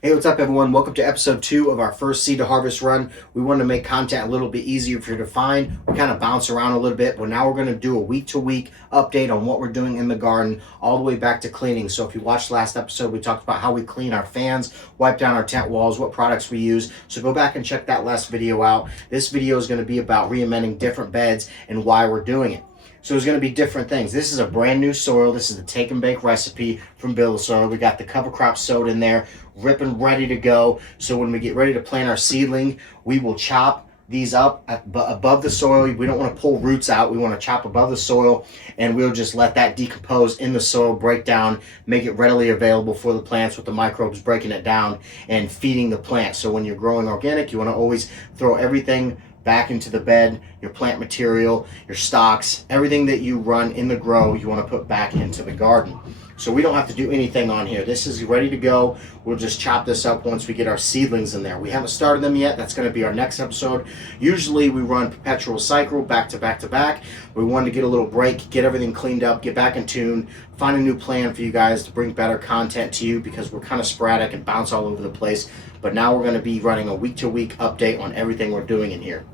Hey, what's up, everyone? Welcome to episode 2 of our first seed to harvest run. We wanted to make content a little bit easier for you to find. We kind of bounce around a little bit, but now we're going to do a week-to-week update on what we're doing in the garden, all the way back to cleaning. So if you watched last episode, we talked about how we clean our fans, wipe down our tent walls, what products we use. So go back and check that last video out. This video is going to be about re-amending different beds and why we're doing it. So there's going to be different things. This is a brand new soil. This is the take and bake recipe from Build Soil. We got the cover crop sowed in there, ripping ready to go. So when we get ready to plant our seedling, we will chop these up above the soil. We don't want to pull roots out. We want to chop above the soil, and we'll just let that decompose in the soil, break down, make it readily available for the plants with the microbes breaking it down and feeding the plant. So when you're growing organic, you want to always throw everything back into the bed, your plant material, your stocks, everything that you run in the grow, you want to put back into the garden. So we don't have to do anything on here. This is ready to go. We'll just chop this up once we get our seedlings in there. We haven't started them yet. That's going to be our next episode. Usually we run perpetual cycle, back to back to back. We wanted to get a little break, get everything cleaned up, get back in tune, find a new plan for you guys to bring better content to you, because we're kind of sporadic and bounce all over the place. But now we're going to be running a week-to-week update on everything we're doing in here.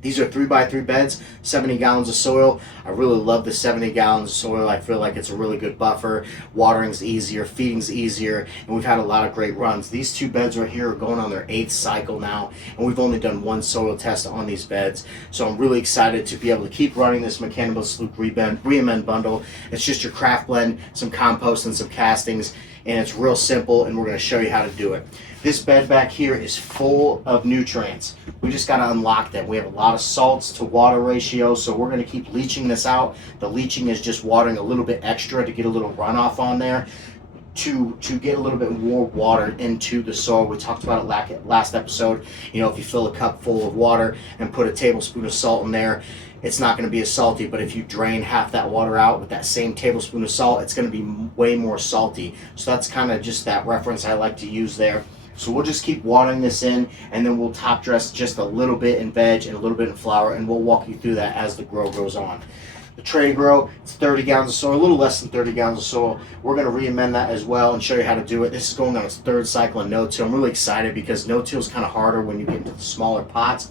These are 3x3 beds, 70 gallons of soil. I really love the 70 gallons of soil. I feel like it's a really good buffer. Watering's easier, feeding's easier, and we've had a lot of great runs. These two beds right here are going on their 8th cycle now, and we've only done one soil test on these beds. So I'm really excited to be able to keep running this McCannabisluke Re-Amend bundle. It's just your craft blend, some compost, and some castings, and it's real simple, and we're going to show you how to do it. This bed back here is full of nutrients. We just got to unlock them. We have a lot of salts to water ratio, so we're going to keep leaching this out. The leaching is just watering a little bit extra to get a little runoff on there, to get a little bit more water into the soil. We talked about it last episode. You know, if you fill a cup full of water and put a tablespoon of salt in there, it's not going to be as salty. But if you drain half that water out with that same tablespoon of salt, it's going to be way more salty. So that's kind of just that reference I like to use there. So we'll just keep watering this in, and then we'll top dress just a little bit in veg and a little bit in flower, and we'll walk you through that as the grow goes on. The Tray2Grow, it's 30 gallons of soil, a little less than 30 gallons of soil. We're going to re-amend that as well and show you how to do it. This is going on its 3rd cycle in no-till. I'm really excited because no-till is kind of harder when you get into the smaller pots.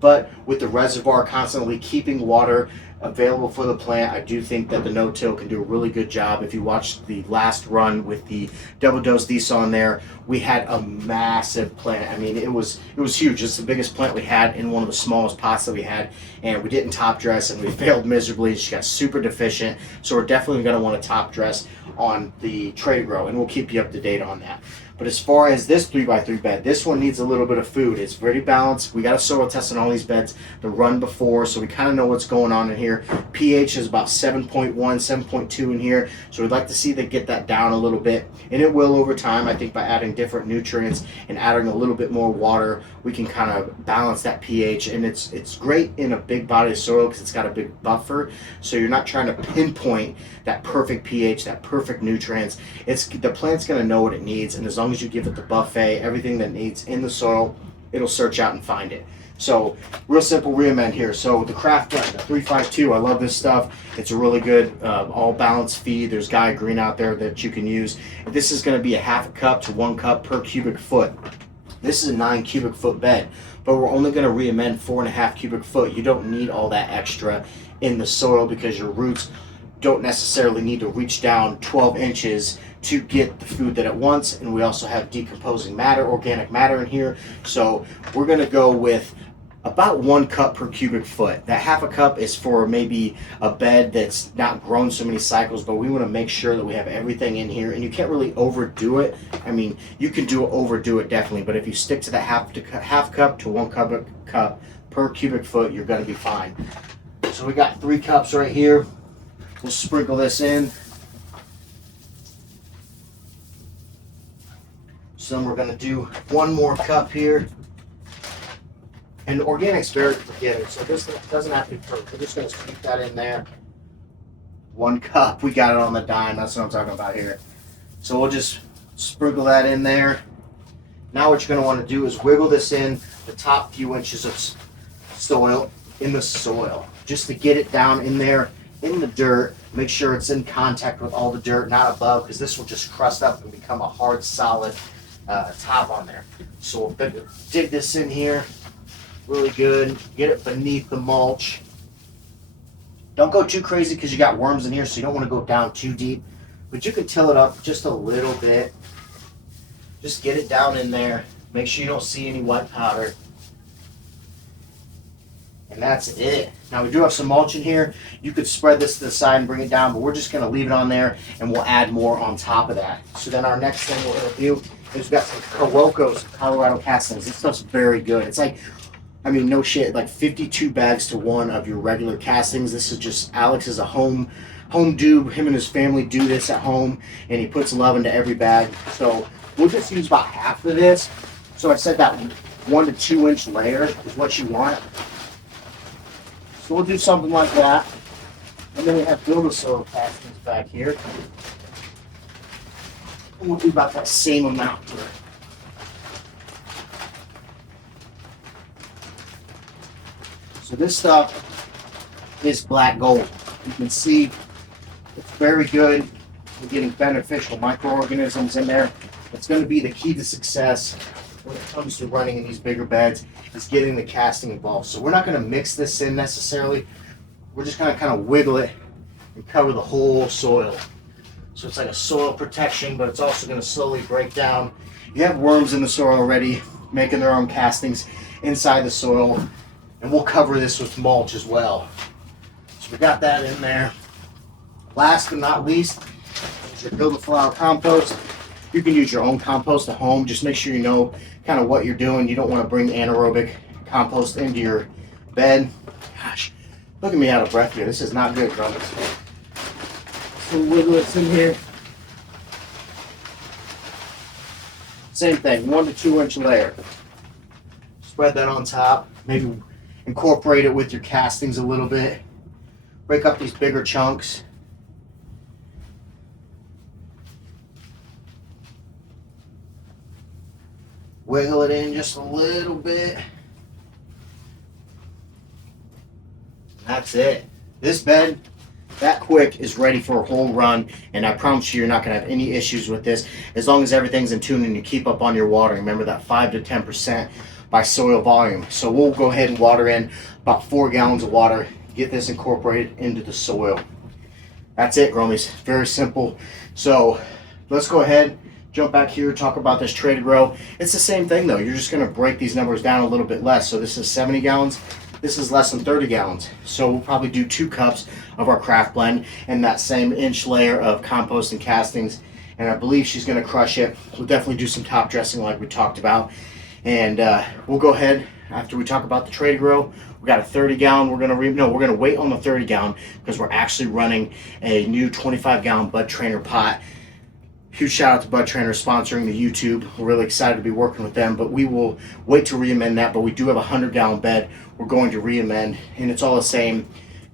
But with the reservoir constantly keeping water available for the plant, I do think that the no-till can do a really good job. If you watched the last run with the double dose diesel on there, we had a massive plant. I mean, it was huge. It's the biggest plant we had in one of the smallest pots that we had, and we didn't top dress, and we failed miserably. She got super deficient, so we're definitely going to want to top dress on the Tray2Grow, and we'll keep you up to date on that. But as far as this 3x3 bed, this one needs a little bit of food. It's very balanced. We got a soil test on all these beds the run before, so we kind of know what's going on in here. pH is about 7.1, 7.2 in here, so we'd like to see that get that down a little bit. And it will over time. I think by adding different nutrients and adding a little bit more water, we can kind of balance that pH. And it's great in a big body of soil because it's got a big buffer, so you're not trying to pinpoint that perfect pH, that perfect nutrients. The plant's going to know what it needs, and as long as you give it the buffet, everything that needs in the soil, it'll search out and find it. So real simple re-amend here. So the craft blend, the 352, I love this stuff. It's a really good all balanced feed. There's Gaia Green out there that you can use. This is going to be a 1/2 cup to 1 cup per cubic foot. This is a 9 cubic foot bed, but we're only going to re-amend 4.5 cubic foot. You don't need all that extra in the soil because your roots don't necessarily need to reach down 12 inches to get the food that it wants. And we also have decomposing matter, organic matter in here. So we're going to go with about 1 cup per cubic foot. That 1/2 cup is for maybe a bed that's not grown so many cycles, but we want to make sure that we have everything in here, and you can't really overdo it. I mean, you can overdo it definitely, but if you stick to that 1/2 cup to 1 cup per cubic foot, you're going to be fine. So we got 3 cups right here. We'll sprinkle this in. So then we're going to do 1 more cup here. And organic's very forgiving, so this doesn't have to be perfect. We're just going to scoop that in there. 1 cup. We got it on the dime. That's what I'm talking about here. So we'll just sprinkle that in there. Now what you're going to want to do is wiggle this in the top few inches of soil in the soil, just to get it down in there in the dirt. Make sure it's in contact with all the dirt, not above, because this will just crust up and become a hard, solid top on there. So we'll dig this in here really good, get it beneath the mulch. Don't go too crazy because you got worms in here, so you don't want to go down too deep, but you can till it up just a little bit. Just get it down in there. Make sure you don't see any white powder. And that's it. Now we do have some mulch in here. You could spread this to the side and bring it down, but we're just gonna leave it on there and we'll add more on top of that. So then our next thing we're gonna do is we've got some Coroco's Colorado castings. This stuff's very good. It's like, I mean, no shit, like 52 bags to 1 of your regular castings. This is just, Alex is a home dude. Him and his family do this at home, and he puts love into every bag. So we'll just use about half of this. So I said that 1 to 2 inch layer is what you want. So we'll do something like that. And then we have builder soil castings back here. And we'll do about that same amount here. So this stuff is black gold. You can see it's very good. We're getting beneficial microorganisms in there. It's going to be the key to success when it comes to running in these bigger beds, is getting the casting involved. So we're not going to mix this in necessarily. We're just going to kind of wiggle it and cover the whole soil. So it's like a soil protection, but it's also going to slowly break down. You have worms in the soil already, making their own castings inside the soil. And we'll cover this with mulch as well. So we got that in there. Last but not least, is your build a flower compost. You can use your own compost at home. Just make sure you know kind of what you're doing. You don't want to bring anaerobic compost into your bed. Gosh, look at me out of breath here. This is not good, brothers. So wiggle this in here. Same thing, 1 to 2 inch layer. Spread that on top. Maybe incorporate it with your castings a little bit. Break up these bigger chunks. Wiggle it in just a little bit. That's it. This bed, that quick, is ready for a whole run, and I promise you, you're not gonna have any issues with this as long as everything's in tune and you keep up on your watering. Remember that 5 to 10% by soil volume. So we'll go ahead and water in about 4 gallons of water, get this incorporated into the soil. That's it, Gromies. Very simple. So let's go ahead, jump back here, talk about this Tray2Grow. It's the same thing though. You're just gonna break these numbers down a little bit less. So this is 70 gallons. This is less than 30 gallons. So we'll probably do 2 cups of our craft blend and that same inch layer of compost and castings. And I believe she's gonna crush it. We'll definitely do some top dressing like we talked about. And we'll go ahead, after we talk about the Tray2Grow, we got a 30 gallon. We're gonna wait on the 30 gallon because we're actually running a new 25 gallon Bud Trainer pot. Huge shout out to Bud Trainer sponsoring the YouTube. We're really excited to be working with them, but we will wait to re-amend that. But we do have a 100 gallon bed we're going to re-amend, and it's all the same,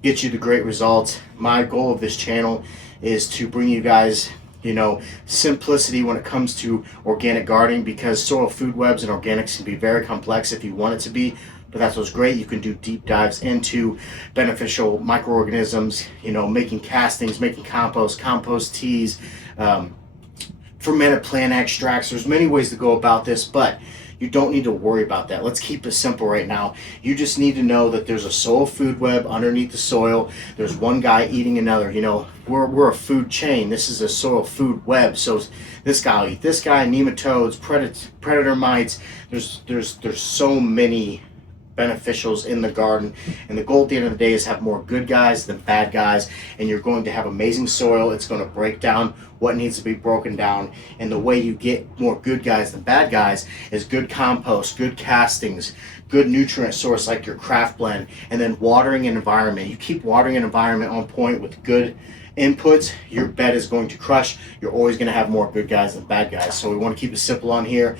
get you the great results. My goal of this channel is to bring you guys, you know, simplicity when it comes to organic gardening, because soil food webs and organics can be very complex if you want it to be. But that's what's great. You can do deep dives into beneficial microorganisms, you know, making castings, making compost teas, fermented plant extracts. There's many ways to go about this, but you don't need to worry about that. Let's keep it simple right now. You just need to know that there's a soil food web underneath the soil. There's one guy eating another. You know, we're a food chain. This is a soil food web. So this guy will eat this guy, nematodes, predator mites. There's so many beneficials in the garden, and the goal at the end of the day is have more good guys than bad guys, and you're going to have amazing soil. It's going to break down what needs to be broken down, and the way you get more good guys than bad guys is good compost, good castings, good nutrient source like your craft blend, and then watering an environment. You keep watering an environment on point with good inputs, your bed is going to crush. You're always going to have more good guys than bad guys. So we want to keep it simple on here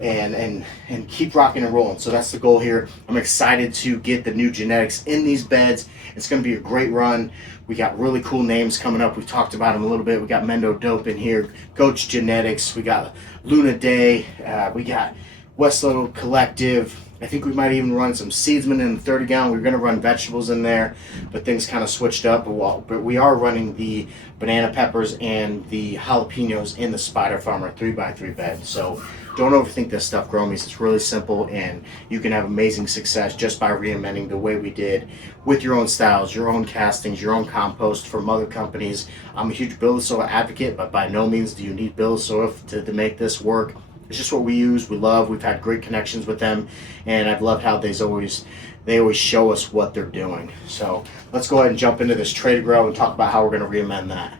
and keep rocking and rolling. So that's the goal here. I'm excited to get the new genetics in these beds. It's going to be a great run. We got really cool names coming up. We've talked about them a little bit. We got Mendo Dope in here, Goats Genetics, we got Luna Day, we got Westlow Collective. I think we might even run some seedsmen in the 30 gallon. We were going to run vegetables in there, but things kind of switched up. But we are running the banana peppers and the jalapenos in the Spider Farmer 3x3 bed. So don't overthink this stuff, Gromies. It's really simple, and you can have amazing success just by re-amending the way we did with your own styles, your own castings, your own compost from other companies. I'm a huge build soil advocate, but by no means do you need build soil to make this work. It's just what we use, we love. We've had great connections with them, and I've loved how they always show us what they're doing. So let's go ahead and jump into this Tray2Grow and talk about how we're going to re-amend that.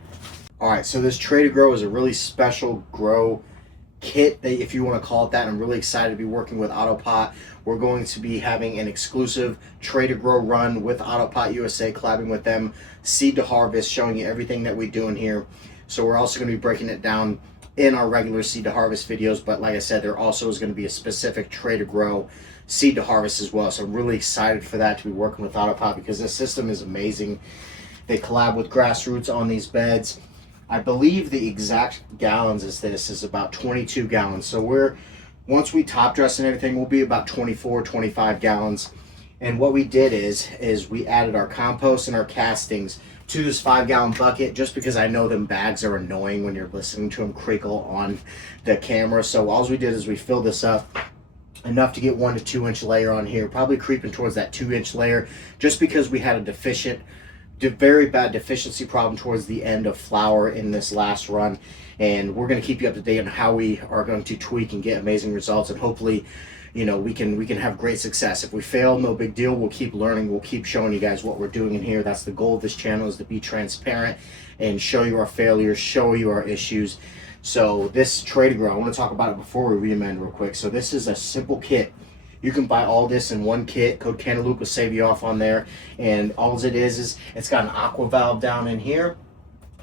All right, so this Tray2Grow is a really special grow kit, if you want to call it that. I'm really excited to be working with Autopot. We're going to be having an exclusive Tray2Grow run with Autopot USA, collabing with them, seed to harvest, showing you everything that we do in here. So we're also going to be breaking it down in our regular seed to harvest videos, but like I said, there also is going to be a specific Tray2Grow seed to harvest as well. So I'm really excited for that, to be working with Autopot, because this system is amazing. They collab with Grassroots on these beds. I believe the exact gallons is about 22 gallons. So once we top dress and everything, we'll be about 24, 25 gallons. And what we did is we added our compost and our castings to this 5-gallon bucket, just because I know them bags are annoying when you're listening to them crinkle on the camera. So all we did is we filled this up enough to get 1 to 2 inch layer on here, probably creeping towards that 2 inch layer, just because we had a very bad deficiency problem towards the end of flower in this last run. And we're going to keep you up to date on how we are going to tweak and get amazing results, and hopefully, you know, we can have great success. If we fail, no big deal. We'll keep learning. We'll keep showing you guys what we're doing in here. That's the goal of this channel, is to be transparent and show you our failures, show you our issues. So this Tray2Grow, I want to talk about it before we re-amend real quick. So this is a simple kit. You can buy all this in one kit. Code Cantaloupe will save you off on there. And all it is it's got an aqua valve down in here.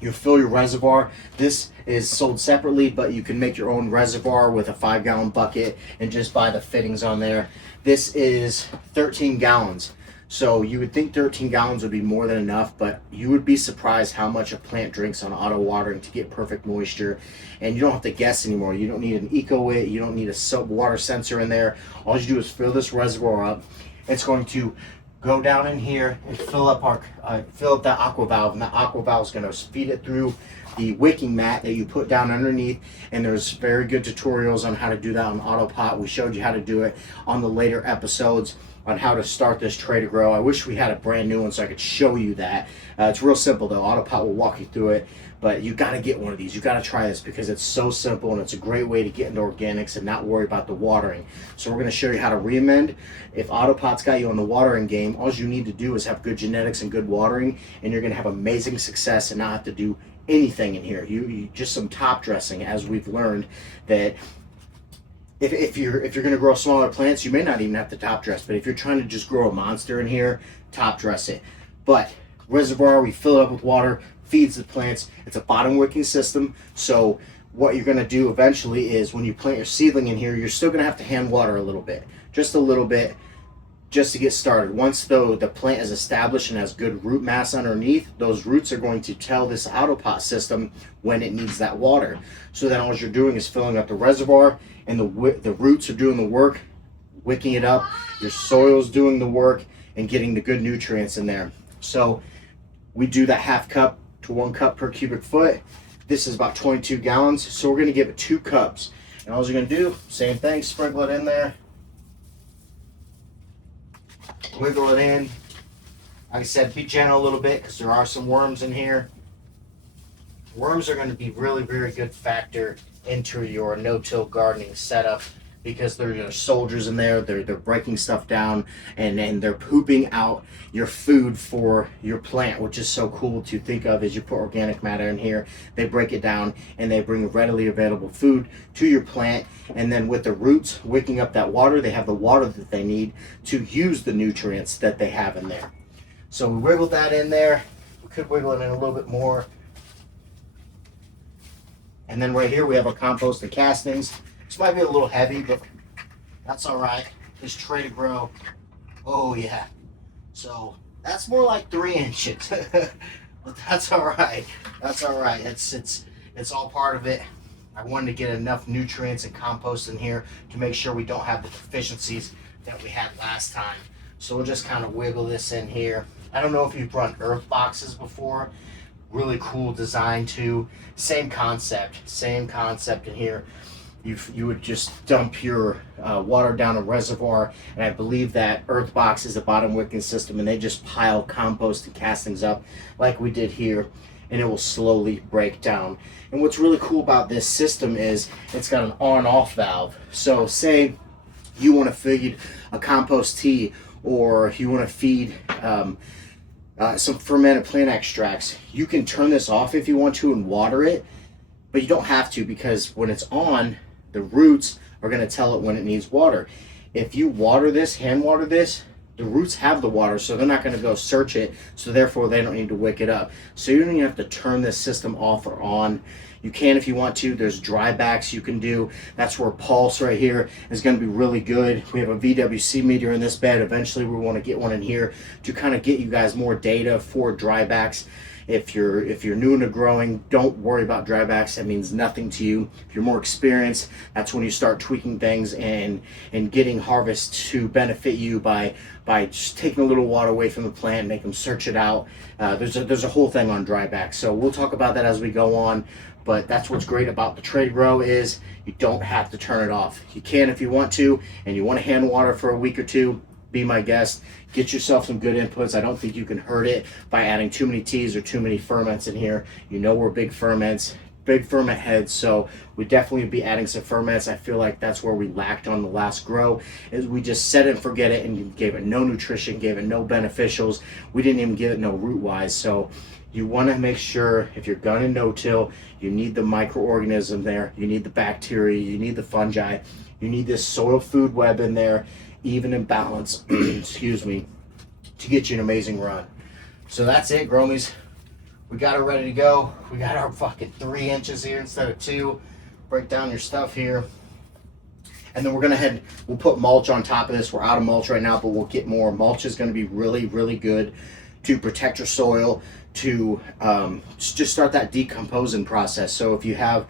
You fill your reservoir. This is sold separately, but you can make your own reservoir with a 5-gallon bucket and just buy the fittings on there. This is 13 gallons. So you would think 13 gallons would be more than enough, but you would be surprised how much a plant drinks on auto watering to get perfect moisture. And you don't have to guess anymore. You don't need an eco-wit, you don't need a soap water sensor in there. All you do is fill this reservoir up. It's going to go down in here and fill up that aqua valve, and that aqua valve is going to feed it through the wicking mat that you put down underneath. And there's very good tutorials on how to do that on Autopot. We showed you how to do it on the later episodes on how to start this Tray2Grow. I wish we had a brand new one so I could show you that. It's real simple though. Autopot will walk you through it, but you got to get one of these. You got to try this because it's so simple, and it's a great way to get into organics and not worry about the watering. So we're going to show you how to re-amend. If Autopot's got you on the watering game, all you need to do is have good genetics and good watering, and you're going to have amazing success and not have to do anything in here. You just some top dressing, as we've learned that if you're going to grow smaller plants, you may not even have to top dress. But if you're trying to just grow a monster in here, top dress it. But reservoir, we fill it up with water, feeds the plants. It's a bottom wicking system. So what you're going to do eventually is, when you plant your seedling in here, you're still going to have to hand water a little bit, just a little bit, just to get started. Once though the plant is established and has good root mass underneath, those roots are going to tell this Autopot system when it needs that water. So then all you're doing is filling up the reservoir, and the roots are doing the work, wicking it up. Your soil's doing the work and getting the good nutrients in there. So we do that 1/2 cup to 1 cup per cubic foot. This is about 22 gallons. So we're going to give it 2 cups. And all you're going to do, same thing, sprinkle it in there. Wiggle it in. Like I said, be gentle a little bit because there are some worms in here. Worms are going to be really, very good factor into your no-till gardening setup, because they're soldiers in there. They're breaking stuff down, and they're pooping out your food for your plant, which is so cool to think of. As you put organic matter in here, they break it down and they bring readily available food to your plant. And then with the roots wicking up that water, they have the water that they need to use the nutrients that they have in there. So we wiggle that in there. We could wiggle it in a little bit more. And then right here we have our compost and castings. This might be a little heavy, but that's all right. This Tray2Grow, oh yeah. So that's more like 3 inches, but that's all right. That's all right. It's all part of it. I wanted to get enough nutrients and compost in here to make sure we don't have the deficiencies that we had last time. So we'll just kind of wiggle this in here. I don't know if you've run earth boxes before. Really cool design too. Same concept in here. you would just dump your water down a reservoir, and I believe that earth box is the bottom wicking system, and they just pile compost and castings up like we did here, and it will slowly break down. And what's really cool about this system is it's got an on-off valve. So say you want to feed a compost tea, or you want to feed some fermented plant extracts, you can turn this off if you want to and water it, but you don't have to, because when it's on, the roots are going to tell it when it needs water. If you water this, hand water this, the roots have the water, so they're not going to go search it, so therefore they don't need to wick it up. So you don't even have to turn this system off or on. You can if you want to. There's dry backs you can do. That's where pulse right here is going to be really good. We have a VWC meter in this bed. Eventually we want to get one in here to kind of get you guys more data for dry backs. If you're new into growing, don't worry about dry backs. That means nothing to you. If you're more experienced, that's when you start tweaking things and getting harvest to benefit you by just taking a little water away from the plant, make them search it out. There's a whole thing on dry backs. So we'll talk about that as we go on. But that's what's great about the Tray2Grow is you don't have to turn it off. You can if you want to, and you want to hand water for a week or two, be my guest. Get yourself some good inputs. I don't think you can hurt it by adding too many teas or too many ferments in here. You know we're big ferment heads, so we definitely be adding some ferments. I feel like that's where we lacked on the last grow, is we just set it and forget it, and gave it no nutrition, gave it no beneficials. We didn't even give it no root wise. So you want to make sure, if you're gonna no-till, you need the microorganism there, you need the bacteria, you need the fungi, you need this soil food web in there, even in balance, excuse me, to get you an amazing run. So that's it, Gromies. We got it ready to go. We got our fucking 3 inches here instead of 2. Break down your stuff here. And then we're gonna we'll put mulch on top of this. We're out of mulch right now, but we'll get more. Mulch is gonna be really, really good to protect your soil, to just start that decomposing process. So if you have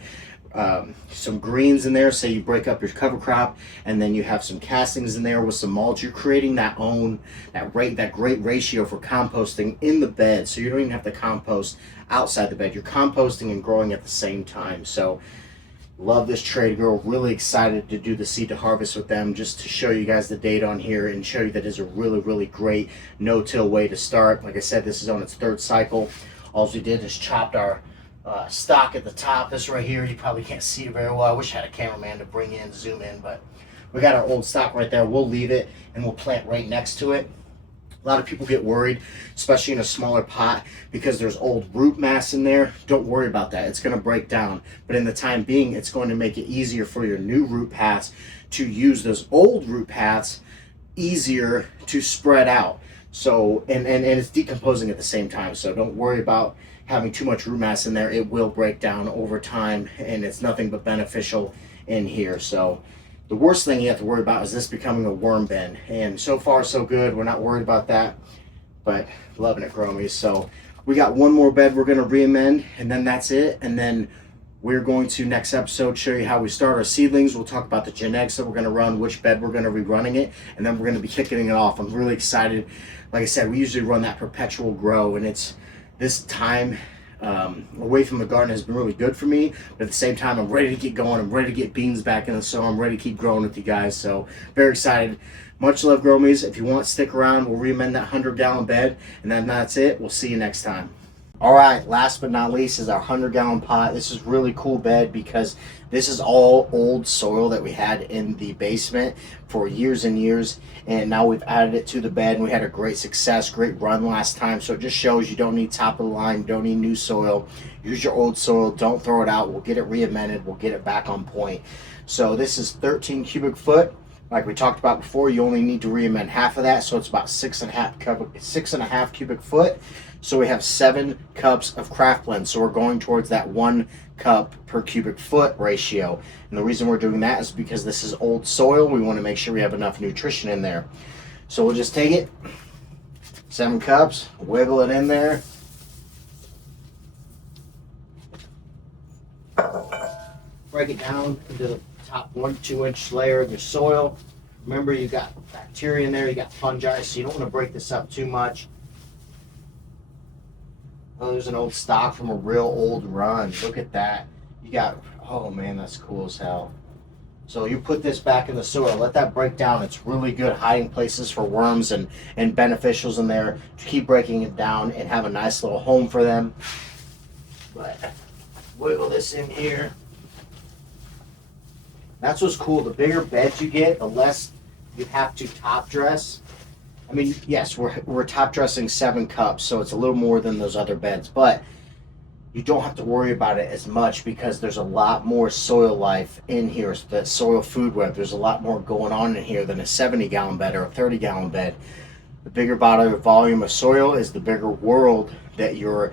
some greens in there, say you break up your cover crop, and then you have some castings in there with some mulch, you're creating that great ratio for composting in the bed. So you don't even have to compost outside the bed. You're composting and growing at the same time. So love this Tray2Grow. Really excited to do the seed to harvest with them, just to show you guys the data on here and show you that it's a really, really great no-till way to start. Like I said, this is on its 3rd cycle. All we did is chopped our stock at the top. This right here, you probably can't see it very well. I wish I had a cameraman to bring in, zoom in, but we got our old stock right there. We'll leave it and we'll plant right next to it. A lot of people get worried, especially in a smaller pot, because there's old root mass in there. Don't worry about that. It's going to break down. But in the time being, it's going to make it easier for your new root paths to use those old root paths easier to spread out. So, and it's decomposing at the same time. So don't worry about having too much root mass in there. It will break down over time, and it's nothing but beneficial in here. So the worst thing you have to worry about is this becoming a worm bin, and so far so good. We're not worried about that, but loving it, Gromies. So we got one more bed we're going to re-amend, and then that's it. And then we're going to, next episode, show you how we start our seedlings. We'll talk about the genetics that we're going to run, which bed we're going to be running it, and then we're going to be kicking it off. I'm really excited. Like I said, we usually run that perpetual grow, and it's this time away from the garden has been really good for me, but at the same time, I'm ready to get going. I'm ready to get beans back in the soil. I'm ready to keep growing with you guys. So very excited. Much love, Gromies. If you want, stick around. We'll re-amend that 100-gallon bed, and then that's it. We'll see you next time. All right, last but not least is our 100-gallon pot. This is really cool bed because this is all old soil that we had in the basement for years and years, and now we've added it to the bed, and we had a great success, great run last time. So it just shows you don't need top of the line, don't need new soil. Use your old soil, don't throw it out. We'll get it re-amended, we'll get it back on point. So this is 13 cubic foot. Like we talked about before, you only need to re-amend half of that, so it's about 6.5 cubic foot. So we have 7 cups of craft blend. So we're going towards that 1 cup per cubic foot ratio. And the reason we're doing that is because this is old soil. We want to make sure we have enough nutrition in there. So we'll just take it, 7 cups, wiggle it in there. Break it down into the top 1-2 inch layer of your soil. Remember, you got bacteria in there, you got fungi, so you don't want to break this up too much. Oh, there's an old stock from a real old run. Look at that. You got, oh man, that's cool as hell. So you put this back in the soil, let that break down. It's really good hiding places for worms and beneficials in there to keep breaking it down and have a nice little home for them. But wiggle this in here. That's what's cool. The bigger beds you get, the less you have to top dress. I mean, yes, we're top dressing 7 cups, so it's a little more than those other beds, but you don't have to worry about it as much because there's a lot more soil life in here. So that soil food web, there's a lot more going on in here than a 70-gallon bed or a 30-gallon bed. The bigger volume of soil is the bigger world that your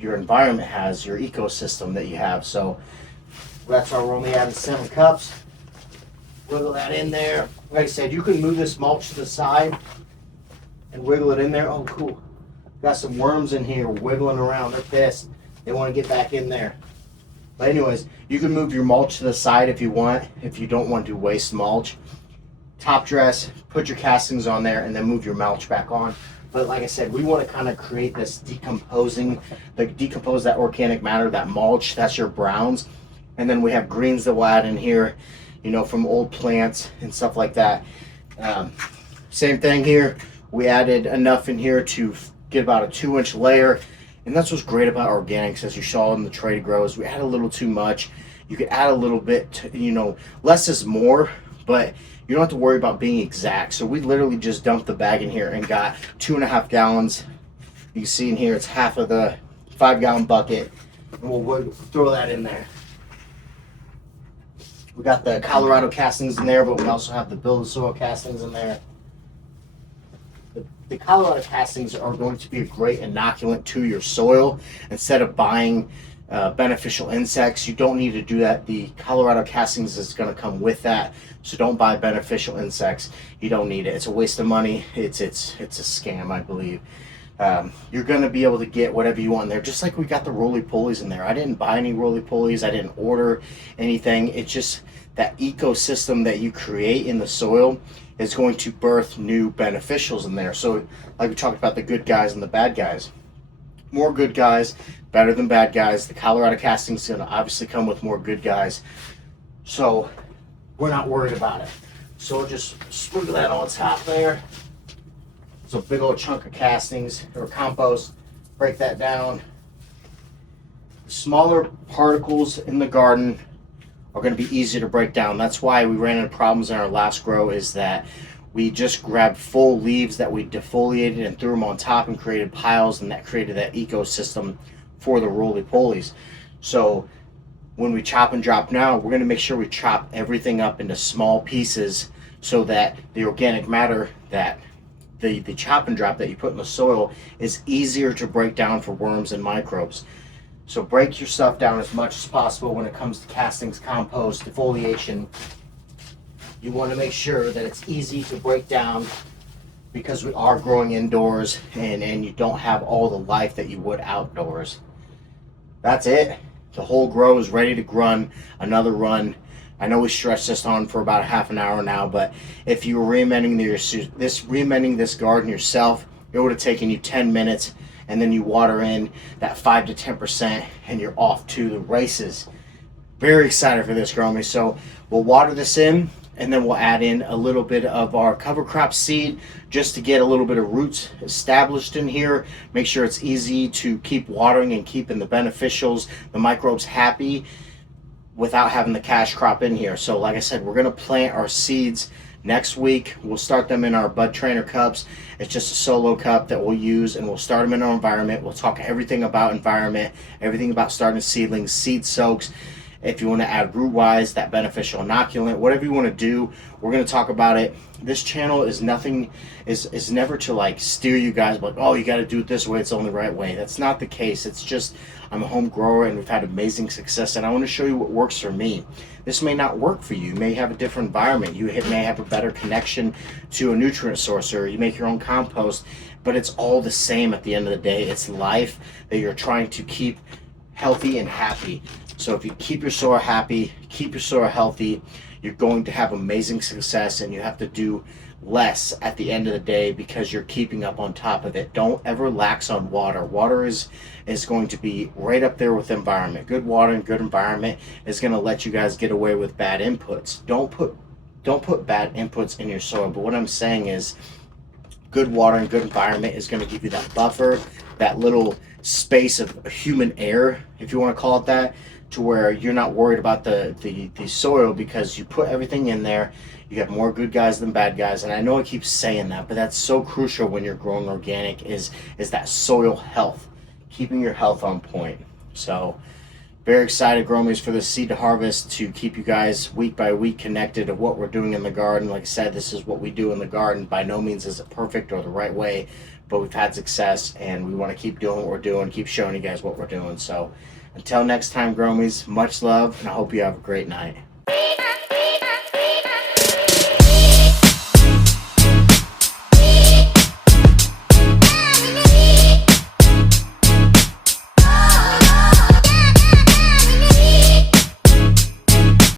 environment has, your ecosystem that you have. So that's why we're only adding 7 cups. Wiggle that in there. Like I said, you can move this mulch to the side and wiggle it in there. Oh, cool. Got some worms in here wiggling around. They're pissed. They want to get back in there. But anyways, you can move your mulch to the side if you want, if you don't want to waste mulch. Top dress, put your castings on there, and then move your mulch back on. But like I said, we want to kind of create this decompose that organic matter, that mulch, that's your browns. And then we have greens that we'll add in here, you know, from old plants and stuff like that. Same thing here. We added enough in here to get about a 2-inch layer. And that's what's great about organics, as you saw in the Tray2Grow, is we add a little too much. You could add a little bit, to, you know, less is more, but you don't have to worry about being exact. So we literally just dumped the bag in here and got 2.5 gallons. You can see in here, it's half of the 5-gallon bucket. And we'll throw that in there. We got the Colorado castings in there, but we also have the Build the Soil castings in there. The Colorado castings are going to be a great inoculant to your soil. Instead of buying beneficial insects, you don't need to do that. The Colorado castings is going to come with that, so don't buy beneficial insects. You don't need it. It's a waste of money. It's a scam, I believe. You're going to be able to get whatever you want in there, just like we got the roly-polies in there. I didn't buy any roly-polies. I didn't order anything. It's just that ecosystem that you create in the soil is going to birth new beneficials in there. So like we talked about the good guys and the bad guys. More good guys, better than bad guys. The Colorado casting is going to obviously come with more good guys. So we're not worried about it. So just sprinkle that on top there. It's a big old chunk of castings or compost. Break that down. The smaller particles in the garden are going to be easy to break down. That's why we ran into problems in our last grow, is that we just grabbed full leaves that we defoliated and threw them on top and created piles, and that created that ecosystem for the roly-polies. So when we chop and drop now, we're going to make sure we chop everything up into small pieces so that the organic matter, that the chop and drop that you put in the soil, is easier to break down for worms and microbes. So break your stuff down as much as possible when it comes to castings, compost, defoliation. You want to make sure that it's easy to break down, because we are growing indoors and you don't have all the life that you would outdoors. That's it. The whole grow is ready to run another run. I know we stretched this on for about half an hour now, but if you were re-amending this garden yourself, it would have taken you 10 minutes, and then you water in that 5 to 10% and you're off to the races. Very excited for this, Grow Me. So we'll water this in, and then we'll add in a little bit of our cover crop seed just to get a little bit of roots established in here. Make sure it's easy to keep watering and keeping the beneficials, the microbes happy without having the cash crop in here. So like I said, we're gonna plant our seeds next week. We'll start them in our bud trainer cups. It's just a solo cup that we'll use, and we'll start them in our environment. We'll talk everything about environment, everything about starting seedlings, seed soaks. If you want to add root wise, that beneficial inoculant, whatever you want to do, we're going to talk about it. This channel is nothing, is never to like steer you guys like, oh, you got to do it this way, it's the only right way. That's not the case. It's just, I'm a home grower and we've had amazing success, and I want to show you what works for me. This may not work for you. You may have a different environment. You may have a better connection to a nutrient source, or you make your own compost, but it's all the same at the end of the day. It's life that you're trying to keep healthy and happy. So if you keep your soil happy, keep your soil healthy, you're going to have amazing success, and you have to do less at the end of the day because you're keeping up on top of it. Don't ever lax on water. Water is going to be right up there with environment. Good water and good environment is going to let you guys get away with bad inputs. Don't put bad inputs in your soil. But what I'm saying is, good water and good environment is going to give you that buffer, that little space of human air, if you want to call it that, to where you're not worried about the soil, because you put everything in there. You have more good guys than bad guys. And I know I keep saying that, but that's so crucial when you're growing organic, is that soil health, keeping your health on point. So very excited, Gromies, for this seed to harvest, to keep you guys week by week connected of what we're doing in the garden. Like I said, this is what we do in the garden. By no means is it perfect or the right way, but we've had success, and we want to keep doing what we're doing, keep showing you guys what we're doing. So until next time, Gromies, much love, and I hope you have a great night.